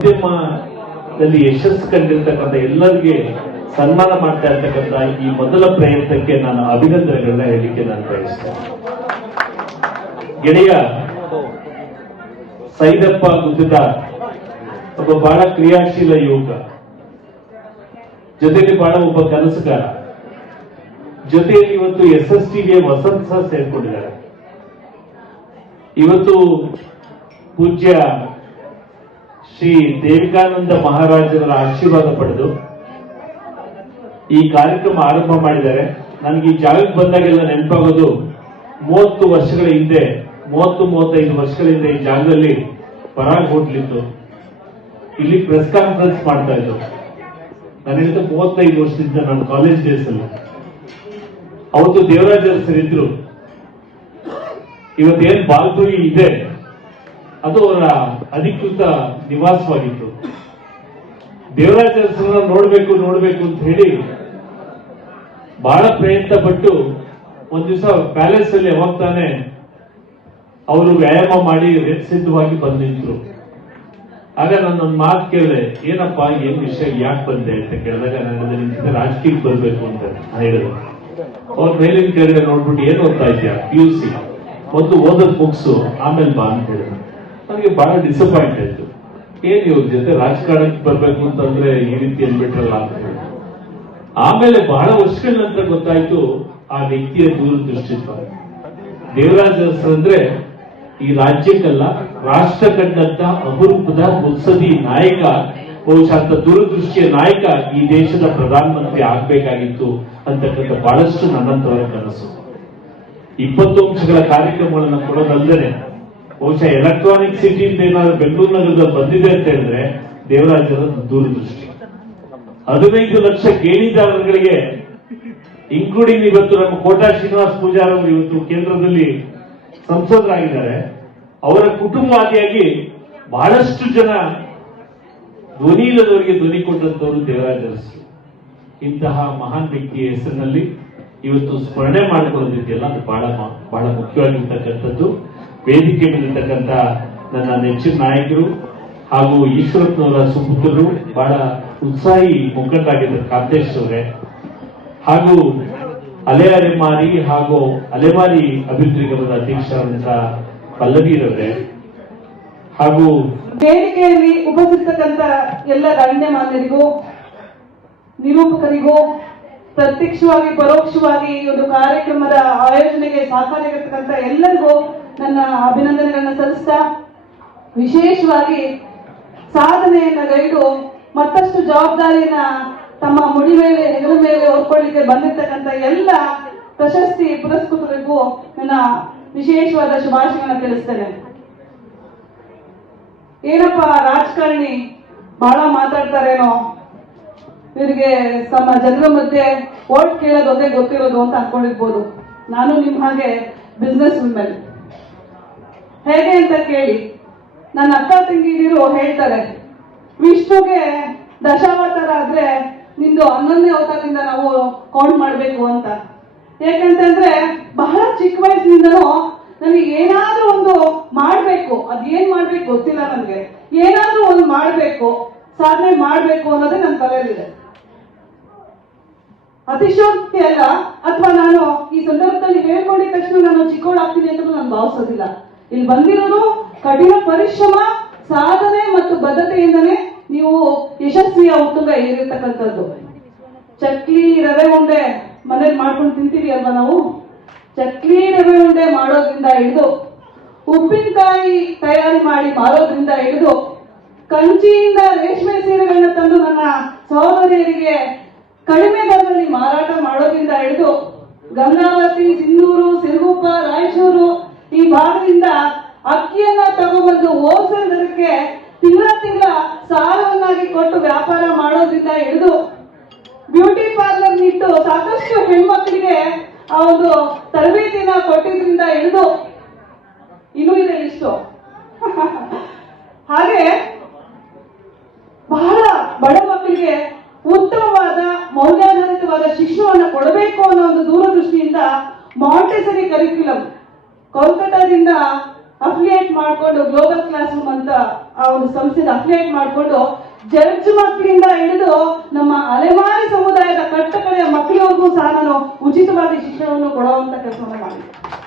ಉದ್ಯಮದಲ್ಲಿ ಯಶಸ್ಸು ಕಂಡಿರ್ತಕ್ಕಂಥ ಎಲ್ಲರಿಗೆ ಸನ್ಮಾನ ಮಾಡ್ತಾ ಇರ್ತಕ್ಕಂಥ ಈ ಮೊದಲ ಪ್ರಯತ್ನಕ್ಕೆ ನಾನು ಅಭಿನಂದನೆಗಳನ್ನ ಹೇಳಲಿಕ್ಕೆ ನಾನು ಬಯಸ್ತೇನೆ. ಗೆಳೆಯ ಸೈದಪ್ಪ ಗುತ್ತಿದಾರ್ ಒಬ್ಬ ಬಹಳ ಕ್ರಿಯಾಶೀಲ ಯುವಕ, ಜೊತೆಗೆ ಬಹಳ ಒಬ್ಬ ಕನಸುಗಾರ, ಜೊತೆಯಲ್ಲಿ ಇವತ್ತು SSTಗೆ ವಸಂತ ಸಹ ಸೇರ್ಕೊಂಡಿದ್ದಾರೆ. ಇವತ್ತು ಪೂಜ್ಯ ಶ್ರೀ ದೇವಿಕಾನಂದ ಮಹಾರಾಜರ ಆಶೀರ್ವಾದ ಪಡೆದು ಈ ಕಾರ್ಯಕ್ರಮ ಆರಂಭ ಮಾಡಿದ್ದಾರೆ. ನನಗೆ ಈ ಜಾಗಕ್ಕೆ ಬಂದಾಗೆಲ್ಲ ನೆನಪಾಗೋದು 30 ವರ್ಷಗಳ ಹಿಂದೆ, 30-35 ವರ್ಷಗಳ ಹಿಂದೆ ಈ ಜಾಗದಲ್ಲಿ ಪರಾಗ್ ಹೋಟ್ಲ್ ಇತ್ತು. ಇಲ್ಲಿ ಪ್ರೆಸ್ ಕಾನ್ಫರೆನ್ಸ್ ಮಾಡ್ತಾ ಇದ್ದು. ನಾನು ಹೇಳಿದ 35 ವರ್ಷದಿಂದ ನನ್ನ ಕಾಲೇಜ್ ಡೇಸ್ ಅಲ್ಲಿ. ಅವತ್ತು ದೇವರಾಜ ಅರಸರು ಇದ್ರು. ಇವತ್ತೇನ್ ಬಾಲ್ಪುರಿ ಇದೆ ಅದು ಅವರ ಅಧಿಕೃತ ನಿವಾಸವಾಗಿತ್ತು. ದೇವರಾಜ ಅರಸರನ್ನ ನೋಡ್ಬೇಕು ಅಂತ ಹೇಳಿ ಬಹಳ ಪ್ರಯತ್ನ ಪಟ್ಟು ಒಂದ್ ದಿವಸ ಪ್ಯಾಲೇಸ್ ಅಲ್ಲಿ ಯಾವಾಗ ತಾನೆ ಅವರು ವ್ಯಾಯಾಮ ಮಾಡಿ ಸಿದ್ಧವಾಗಿ ಬಂದ್ ನಿಂತರು. ಆಗ ನನ್ನೊಂದು ಮಾತು ಕೇಳಿದೆ, ಏನಪ್ಪಾ ಏನ್ ವಿಷಯ, ಯಾಕೆ ಬಂದೆ ಅಂತ ಕೇಳಿದಾಗ ನಾನು ರಾಜಕೀಯಕ್ಕೆ ಬರ್ಬೇಕು ಅಂತ ಹೇಳಿದ್ರು. ಅವ್ರ ಮೇಲಿನ ಕೆಳಗಡೆ ನೋಡ್ಬಿಟ್ಟು ಏನ್ ಓದ್ತಾ ಇದ್ಯಾ, PUC ಒಂದು ಓದೋದ್ ಮುಗಿಸು ಆಮೇಲೆ ಬಾ ಅಂತ ಹೇಳಿದ್ರು. ನನಗೆ ಬಹಳ ಡಿಸಪಾಯಿಂಟ್ ಆಯ್ತು. ಏನ್ ಇವ್ರ ಜೊತೆ ರಾಜಕಾರಣಕ್ಕೆ ಬರ್ಬೇಕು ಅಂತಂದ್ರೆ ಈ ರೀತಿ ಅನ್ಬಿಟ್ರಲ್ಲ ಅಂತ ಹೇಳಿ. ಆಮೇಲೆ ಬಹಳ ವರ್ಷಗಳ ನಂತರ ಗೊತ್ತಾಯ್ತು ಆ ವ್ಯಕ್ತಿಯ ದೂರದೃಷ್ಟಿತ್ವ. ದೇವರಾಜ ಅರಸರು ಅಂದ್ರೆ ಈ ರಾಜ್ಯಕ್ಕಲ್ಲ, ರಾಷ್ಟ್ರ ಕಂಡಂತ ಅಪರೂಪದ ಮುತ್ಸದಿ ನಾಯಕ, ಬಹುಶಃ ಅಂತ ದೂರದೃಷ್ಟಿಯ ನಾಯಕ ಈ ದೇಶದ ಪ್ರಧಾನಮಂತ್ರಿ ಆಗ್ಬೇಕಾಗಿತ್ತು ಅಂತಕ್ಕಂಥ ಬಹಳಷ್ಟು ನನ್ನಂತವರ ಕನಸು. 20 ಅಂಶಗಳ ಕಾರ್ಯಕ್ರಮಗಳನ್ನ ಕೊಡೋದಲ್ಲದೆ ಬಹುಶಃ ಎಲೆಕ್ಟ್ರಾನಿಕ್ ಸಿಟಿ ಅಂತ ಏನಾದ್ರು ಬೆಂಗಳೂರು ನಗರದಲ್ಲಿ ಬಂದಿದೆ ಅಂತ ಹೇಳಿದ್ರೆ ದೇವರಾಜರ ದೂರದೃಷ್ಟಿ. 15 ಲಕ್ಷ ಗೇಣಿದಾರರಿಗೆ ಇನ್ಕ್ಲೂಡಿಂಗ್ ಇವತ್ತು ನಮ್ಮ ಕೋಟಾ ಶ್ರೀನಿವಾಸ್ ಪೂಜಾರ್ ಅವರು ಇವತ್ತು ಕೇಂದ್ರದಲ್ಲಿ ಸಂಸದರಾಗಿದ್ದಾರೆ. ಅವರ ಕುಟುಂಬವಾದಿಯಾಗಿ ಬಹಳಷ್ಟು ಜನ ಧ್ವನಿ ಇಲ್ಲದವರಿಗೆ ಧ್ವನಿ ಕೊಟ್ಟಂತವರು ದೇವರಾಜ ಅರಸರು. ಇಂತಹ ಮಹಾನ್ ವ್ಯಕ್ತಿಯ ಹೆಸರಿನಲ್ಲಿ ಇವತ್ತು ಸ್ಮರಣೆ ಮಾಡಿಕೊಳ್ಳೋದಿದೆಯಲ್ಲ, ಅದು ಬಹಳ ಮುಖ್ಯವಾಗಿರ್ತಕ್ಕಂಥದ್ದು. ವೇದಿಕೆ ಮೇಲಿರ್ತಕ್ಕಂಥ ನನ್ನ ನೆಚ್ಚಿನ ನಾಯಕರು ಹಾಗೂ ಈಶ್ವರಪ್ಪನವರ ಸುಪುತ್ರರು, ಬಹಳ ಉತ್ಸಾಹಿ ಮುಖಂಡರಾಗಿದ್ದ ಕಾಂತೇಶ್ ಅವರೇ, ಹಾಗೂ ಅಲೆಮಾರಿ ಹಾಗೂ ಅಲೆಮಾರಿ ಅಭಿವೃದ್ಧಿ ನಿಗಮದ ಅಧ್ಯಕ್ಷರಾದಂತಹ ಪಲ್ಲವಿರವರೇ, ಹಾಗೂ ವೇದಿಕೆಯಲ್ಲಿ ಉಪಸ್ಥಿತಕ್ಕಂಥ ಎಲ್ಲ ಗಣ್ಯಮಾನ್ಯರಿಗೂ, ನಿರೂಪಕರಿಗೂ, ಪ್ರತ್ಯಕ್ಷವಾಗಿ ಪರೋಕ್ಷವಾಗಿ ಈ ಒಂದು ಕಾರ್ಯಕ್ರಮದ ಆಯೋಜನೆಗೆ ಸಹಕಾರಿಯಾಗಿರ್ತಕ್ಕಂಥ ಎಲ್ಲರಿಗೂ ನನ್ನ ಅಭಿನಂದನೆಗಳನ್ನ ಸಲ್ಲಿಸ್ತಾ, ವಿಶೇಷವಾಗಿ ಸಾಧನೆಯನ್ನ ಗೈದು ಮತ್ತಷ್ಟು ಜವಾಬ್ದಾರಿಯನ್ನ ತಮ್ಮ ಮುಡಿ ಮೇಲೆ ಹೆಗಲ ಮೇಲೆ ಹೊರ್ಕೊಳ್ಳಿಕ್ಕೆ ಬಂದಿರ್ತಕ್ಕಂಥ ಎಲ್ಲ ಪ್ರಶಸ್ತಿ ಪುರಸ್ಕೃತರಿಗೂ ನನ್ನ ವಿಶೇಷವಾದ ಶುಭಾಶಯಗಳನ್ನ ತಿಳಿಸ್ತೇನೆ. ಏನಪ್ಪ ರಾಜಕಾರಣಿ ಬಹಳ ಮಾತಾಡ್ತಾರೇನೋ, ಇವರಿಗೆ ತಮ್ಮ ಜನರ ಮಧ್ಯೆ ಓಟ್ ಕೇಳೋದೊಂದೇ ಗೊತ್ತಿರೋದು ಅಂತ ಅನ್ಕೊಂಡಿರ್ಬೋದು. ನಾನು ನಿಮ್ ಹಾಗೆ ಬಿಸ್ನೆಸ್ ವುಮೆನ್. ಹೇಗೆ ಅಂತ ಕೇಳಿ, ನನ್ನ ಅಕ್ಕ ತಂಗಿದಿರು ಹೇಳ್ತಾರೆ, ವಿಷ್ಣುಗೆ ದಶಾವತಾರ ಆದ್ರೆ ನಿಂದು 11ನೇ ಅವತಾರದಿಂದ ನಾವು ಕೌಂಟ್ ಮಾಡ್ಬೇಕು ಅಂತ. ಯಾಕಂತಂದ್ರೆ ಬಹಳ ಚಿಕ್ಕ ವಯಸ್ಸಿನಿಂದನೂ ನನಗೆ ಏನಾದ್ರೂ ಒಂದು ಮಾಡ್ಬೇಕು, ಅದೇನ್ ಮಾಡ್ಬೇಕು ಗೊತ್ತಿಲ್ಲ ನನ್ಗೆ, ಏನಾದ್ರೂ ಒಂದು ಮಾಡ್ಬೇಕು, ಸಾಧನೆ ಮಾಡ್ಬೇಕು ಅನ್ನೋದೇ ನನ್ನ ತಲೆಯಲ್ಲಿದೆ. ಅತಿಶೋಕ್ತಿ ಅಲ್ಲ, ಅಥವಾ ನಾನು ಈ ಸಂದರ್ಭದಲ್ಲಿ ಹೇಳ್ಕೊಂಡಿದ ತಕ್ಷಣ ನಾನು ಚಿಕ್ಕವಳಾಗ್ತೀನಿ ಅಂತ ನಾನು ಭಾವಿಸೋದಿಲ್ಲ. ಇಲ್ಲಿ ಬಂದಿರೋದು ಕಠಿಣ ಪರಿಶ್ರಮ, ಸಾಧನೆ ಮತ್ತು ಬದ್ಧತೆಯಿಂದನೇ ನೀವು ಯಶಸ್ವಿಯ ಉತ್ತುಂಗ ಏರಿರ್ತಕ್ಕಂಥದ್ದು. ಚಕ್ಲಿ ರವೆ ಉಂಡೆ ಮನೇಲಿ ಮಾಡ್ಕೊಂಡು ತಿಂತೀವಿ ಅಲ್ವಾ ನಾವು. ಚಕ್ಲಿ ರವೆ ಉಂಡೆ ಮಾಡೋದ್ರಿಂದ ಹಿಡಿದು, ಉಪ್ಪಿನಕಾಯಿ ತಯಾರಿ ಮಾಡಿ ಮಾರೋದ್ರಿಂದ ಹಿಡಿದು, ಕಂಚಿಯಿಂದ ರೇಷ್ಮೆ ಸೀರೆಗಳನ್ನ ತಂದು ನನ್ನ ಸಹೋದರಿಯರಿಗೆ ಕಡಿಮೆ ದರದಲ್ಲಿ ಮಾರಾಟ ಮಾಡೋದ್ರಿಂದ ಹಿಡಿದು, ಗಂಗಾವತಿ, ಸಿಂಧೂರು, ಸಿರುಗುಪ್ಪ, ರಾಯಚೂರು ಈ ಭಾಗದಿಂದ ಅಕ್ಕಿಯನ್ನ ತಗೊಂಡ್ಬಂದು ಹೋಲ್ಸೇಲ್ ದರಕ್ಕೆ ತಿಂಗಳ ಸಾಲವನ್ನಾಗಿ ಕೊಟ್ಟು ವ್ಯಾಪಾರ ಮಾಡೋದ್ರಿಂದ ಹಿಡಿದು, ಬ್ಯೂಟಿ ಪಾರ್ಲರ್ ಇಟ್ಟು ಸಾಕಷ್ಟು ಹೆಣ್ಮಕ್ಳಿಗೆ ಆ ಒಂದು ತರಬೇತಿನ ಕೊಟ್ಟಿದ್ರಿಂದ ಹಿಡಿದು, ಇನ್ನೂ ಇದೆ ಇಷ್ಟು. ಹಾಗೆ ಬಹಳ ಬಡ ಮಕ್ಕಳಿಗೆ ಉತ್ತಮವಾದ ಮೌಲ್ಯಾಧಾರಿತವಾದ ಶಿಕ್ಷಣವನ್ನು ಕೊಡಬೇಕು ಅನ್ನೋ ಒಂದು ದೂರದೃಷ್ಟಿಯಿಂದ ಮಾಂಟೆಸರಿ ಕರಿಕ್ಯುಲಮ್ ಕೋಲ್ಕತ್ತಾದಿಂದ ಅಫಿಲಿಯೇಟ್ ಮಾಡಿಕೊಂಡು ಗ್ಲೋಬಲ್ ಕ್ಲಾಸ್ ರೂಮ್ ಅಂತ ಆ ಒಂದು ಸಂಸ್ಥೆಗೆ ಅಫಿಲಿಯೇಟ್ ಮಾಡಿಕೊಂಡು ಜಡ್ಜ್ ಮಕ್ಕಳಿಂದ ಹಿಡಿದು ನಮ್ಮ ಅಲೆಮಾರಿ ಸಮುದಾಯದ ಕಟ್ಟಕಡೆಯ ಮಕ್ಕಳಿಗೂ ಸಹ ನಾನು ಉಚಿತವಾಗಿ ಶಿಕ್ಷಣವನ್ನು ಕೊಡುವಂತ ಕೆಲಸವನ್ನು ಮಾಡಿದ್ದೆ.